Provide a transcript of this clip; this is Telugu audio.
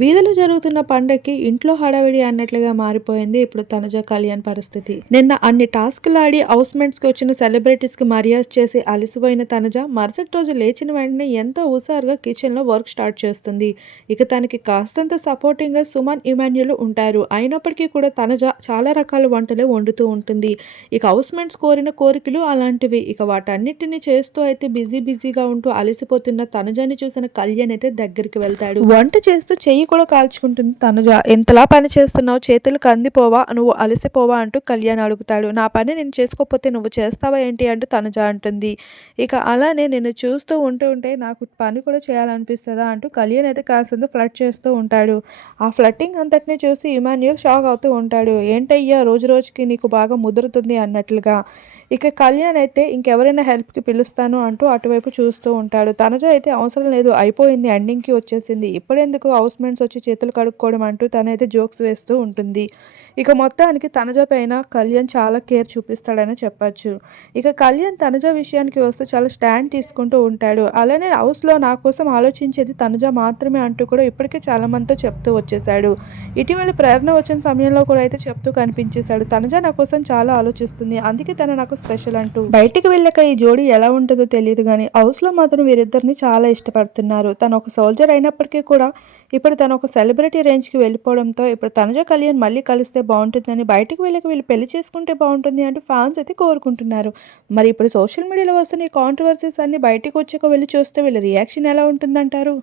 వీధిలో జరుగుతున్న పండక్కి ఇంట్లో హడావిడి అన్నట్లుగా మారిపోయింది ఇప్పుడు తనుజ కళ్యాణ్ పరిస్థితి. నిన్న అన్ని టాస్క్లు ఆడి హౌస్మెంట్స్కి వచ్చిన సెలబ్రిటీస్కి మర్యాద చేసి అలసిపోయిన తనుజ మరుసటి రోజు లేచిన వెంటనే ఎంతో హుషారుగా కిచెన్లో వర్క్ స్టార్ట్ చేస్తుంది. ఇక తనకి కాస్తంత సపోర్టింగ్గా సుమన్ ఇమాన్యులు ఉంటారు. అయినప్పటికీ కూడా తనుజ చాలా రకాల వంటలే వండుతూ ఉంటుంది. ఇక హౌస్మెంట్స్ కోరిన కోరికలు అలాంటివి. ఇక వాటన్నిటిని చేస్తూ అయితే బిజీ బిజీగా ఉంటూ అలసిపోతున్న తనుజని చూసిన కళ్యాణ్ అయితే దగ్గరికి వెళ్తాడు. వంట చేస్తూ చెయ్యి కూడా కాల్చుకుంటుంది. తనుజ ఎంతలా పని చేస్తున్నావు? చేతులు కందిపోవా? నువ్వు అలసిపోవా? అంటూ కళ్యాణ్ అడుగుతాడు. నా పని నేను చేసుకోకపోతే నువ్వు చేస్తావా ఏంటి? అంటూ తనుజ అంటుంది. ఇక అలానే నేను చూస్తూ ఉంటూ ఉంటే నాకు పని కూడా చేయాలనిపిస్తుందా? అంటూ కళ్యాణ్ అయితే కాస్తంత ఫ్లట్ చేస్తూ ఉంటాడు. ఆ ఫ్లట్టింగ్ అంతటిని చూసి ఇమాన్యుయల్ షాక్ అవుతూ ఉంటాడు. ఏంటయ్యా? రోజు రోజుకి నీకు బాగా ముదురుతుంది అన్నట్లుగా. ఇక కళ్యాణ్ అయితే ఇంకెవరైనా హెల్ప్కి పిలుస్తాను అంటూ అటువైపు చూస్తూ ఉంటాడు. తనజ అయితే అవసరం లేదు అయిపోయింది ఎండింగ్కి వచ్చేసింది. ఇప్పుడెందుకు హౌస్మెంట్స్ వచ్చి చేతులు కడుక్కోవడం అంటూ తనైతే జోక్స్ వేస్తూ ఉంటుంది. ఇక మొత్తానికి తనజ పైన కళ్యాణ్ చాలా కేర్ చూపిస్తాడని చెప్పచ్చు. ఇక కళ్యాణ్ తనజ విషయానికి వస్తే చాలా స్టాండ్ తీసుకుంటూ ఉంటాడు. అలానే హౌస్లో నా కోసం ఆలోచించేది తనజ మాత్రమే అంటూ కూడా ఇప్పటికే చాలామందితో చెప్తూ వచ్చేసాడు ఇటీవల ప్రేరణ వచ్చిన సమయంలో కూడా అయితే చెప్తూ కనిపించేశాడు. తనజ నా కోసం చాలా ఆలోచిస్తుంది. అందుకే తను నాకు స్పెషల్ అంటూ. బయటికి వెళ్ళాక ఈ జోడీ ఎలా ఉంటుందో తెలియదు కానీ హౌస్లో మాత్రం వీరిద్దరిని చాలా ఇష్టపడుతున్నారు. తను ఒక సోల్జర్ అయినప్పటికీ కూడా ఇప్పుడు తను ఒక సెలబ్రిటీ రేంజ్కి వెళ్ళిపోవడంతో ఇప్పుడు తనుజ కళ్యాణ్ మళ్ళీ కలిస్తే బాగుంటుందని బయటకు వెళ్ళక వీళ్ళు పెళ్ళి చేసుకుంటే బాగుంటుంది అంటూ ఫ్యాన్స్ అయితే కోరుకుంటున్నారు. మరి ఇప్పుడు సోషల్ మీడియాలో వస్తున్న ఈ కాంట్రవర్సీస్ అన్ని బయటకు వచ్చాక వెళ్ళి చూస్తే వీళ్ళ రియాక్షన్ ఎలా ఉంటుందంటారు?